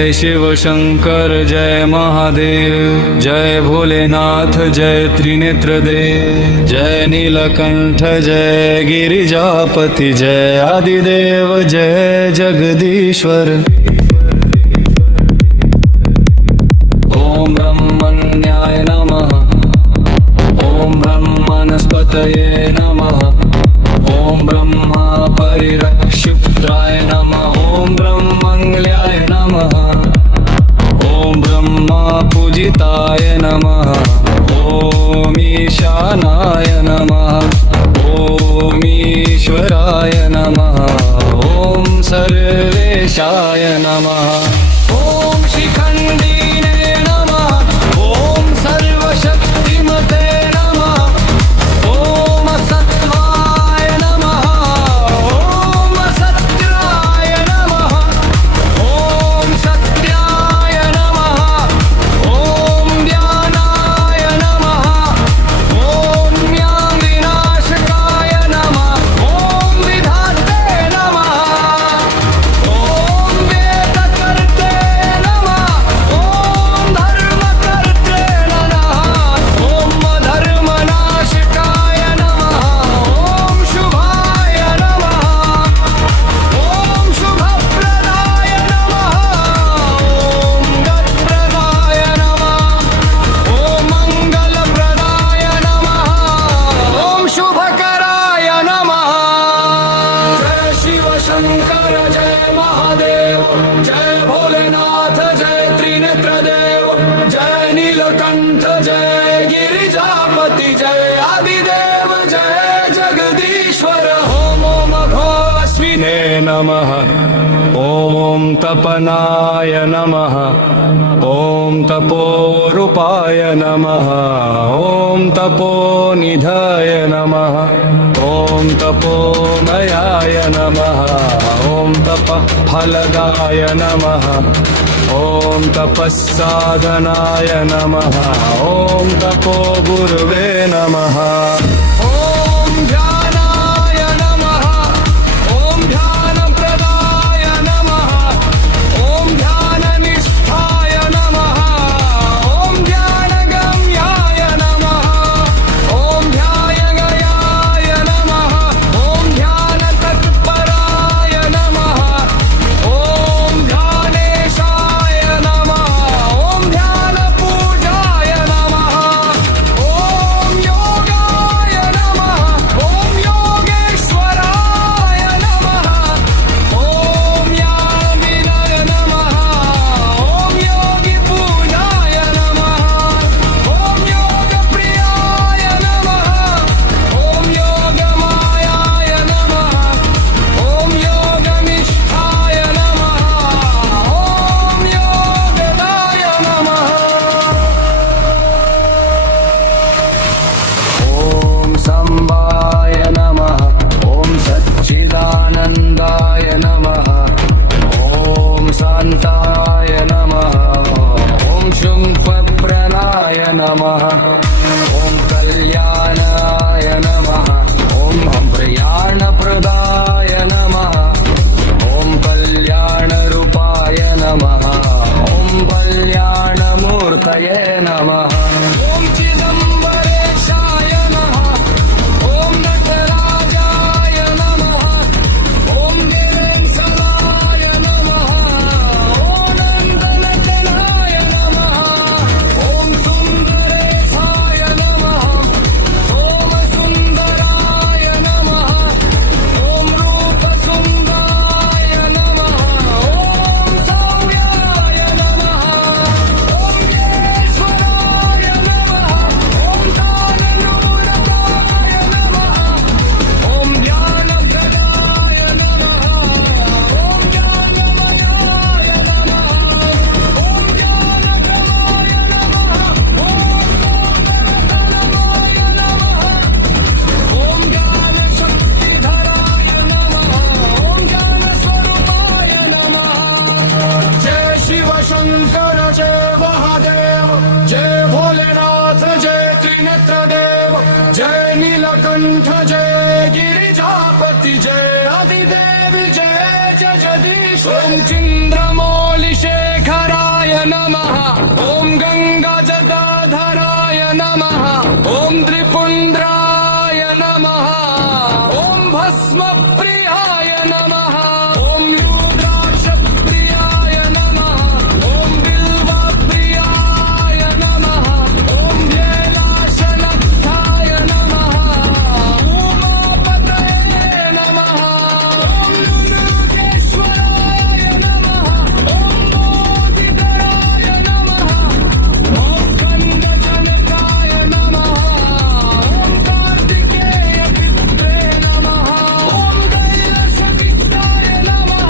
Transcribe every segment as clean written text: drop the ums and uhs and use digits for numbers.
जय शिव शंकर जय महादेव, जय भोलेनाथ जय त्रिनेत्र देव, जय नीलकंठ जय गिरिजापति, जय आदिदेव जय जगदीश्वर। ओम ब्रह्मण्याय नमः, ओम ब्रह्मणस्पतये नमः, ओम ब्रह्मा परिरक्षिप्ताय नमः, ओम ब्रह्मंगल्याय नमः, ओम ब्रह्मा पूजिताय नमः, ओम ईशानाय नमः, ओम ईश्वराय नमः, ओम सर्वेशाय नमः, ओम शिखंडीने नमः, ओम सर्वशक्तिमते नमः, ओम सत्वाय नमः, ओम सत्याय नमः, ओम सत्याय नमः, ओम ज्ञानाय नमः, ओम ज्ञानविनाशकाय नमः, ओम विधाते नमः, ओम वेदकर्ते नमः, ओम धर्मकर्ते नमः, ओम धर्मनाशकाय नमः, ओम शुभाय नमः, ओम शुभप्रदाय नमः, ओम गतप्रदाय नमः, ओम मंगलप्रदाय नमः, ओम शुभकराय नमः। जय शिव शंकर जय महादेव, जय भोलेनाथ जय त्रिनेत्र देव, जय नीलकंठ जय गिरिजापति, जय आदिदेव जय जगदीश्वर। ओम ओम घोस्विने नमः, ओम तपनाय नमः, ओम तपोरूपाय नमः, ओम तपोनिधय नमः, ओम तपोमयाय नमः, ओम तपफलदाय नमः, ओम तपस्साधनाय नमः, ओम तपोगुरुवे नमः। ओम ध्यानाय नमः, ओम ध्यानप्रदाय नमः, ओम ध्याननिष्ठाय नमः, ओम ध्यानगम्याय नमः, ओम ध्यायगयाय नमः, ओम ध्यानतत्पराय नमः, ओम ध्यानेशाय नमः, ओम ध्यानपूजाय नमः, ओम योगाय नमः, ओम योगेश्वराय नमः, ओम यामिनाय नमः, ओम योगिपूजाय नमः, ओम योगप्रियाय नमः, ओम योगमायाय नमः, ओम योगनिष्ठाय नमः, ओम योगदाय नमः। ओम संवाय नमः, ओम सच्चिदानंदाय नमः, ओम शांताय नमः, ओम शुंभप्रणाय नमः, ओम कल्याणाय नमः, ओम प्रियाणप्रदाय नमः, ओम कल्याणरूपाय नमः, ओम कल्याणमूर्तये नमः, ओम चिदंबरेशाय नमः, ओम नटराजाय नमः, ओम निरंजनाय नमः, ओम नंदनतनाय नमः, ओम सुंदरेशाय नमः, ओम सुंदराय नमः, ओम रूपसुंदराय नमः, ओम सौम्याय नमः, ओम ईश्वराय नमः, ओम दाननूरकाय नमः, ओम ज्ञानगदाय नमः, ओम ज्ञानमयाय नमः, ओम ज्ञानगमाय नमः, ओम ज्ञानशक्तिधराय नमः, ओम ज्ञानस्वरूपाय नमः। जय शिव शंकर जय महादेव, जय भोलेनाथ जय त्रिनेत्र देव, जय नीलकंठ जय गिरिजापति, जय आदिदेव जय जगदीश। ओम चंद्रमौलिशेखर शिवाय नमः ॐ गङ्गाजटाधराय नमः ॐ त्रिपुण्ड्राय नमः ॐ भस्मप्रियाय नमः ॐ रुद्राक्षप्रियाय नमः ॐ बिल्वप्रियाय नमः ॐ कैलासनाथाय नमः उमापतये नमः ॐ लुलुकेश्वराय नमः ॐ मोदितराय नमः ॐ स्कन्दजनकाय नमः ॐ कार्तिकेयपित्रे नमः ॐ कैलासपिताय नमः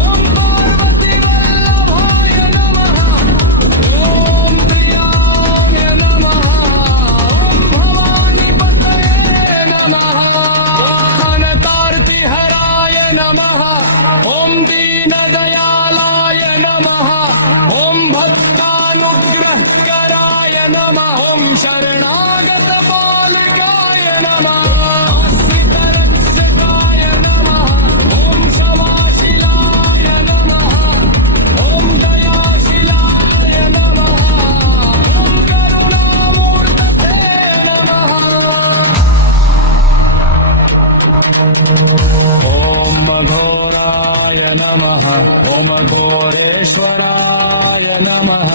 ॐ पार्वतीवल्लभाय नमः ॐ प्रियाय नमः ॐ भवानीपतये नमः अनतार्तिहराय नमः ॐ दीनदयालाय नमः ॐ भक्तानुग्रहकराय नमः ॐ शरणागतपालकाय नमः आश्रितरक्षकाय नमः ॐ क्षमाशिलाय नमः ॐ दयाशिलाय नमः ॐ करुणामूर्तये नमः ॐ घोराय नमः ॐ घोरेश्वराय नमः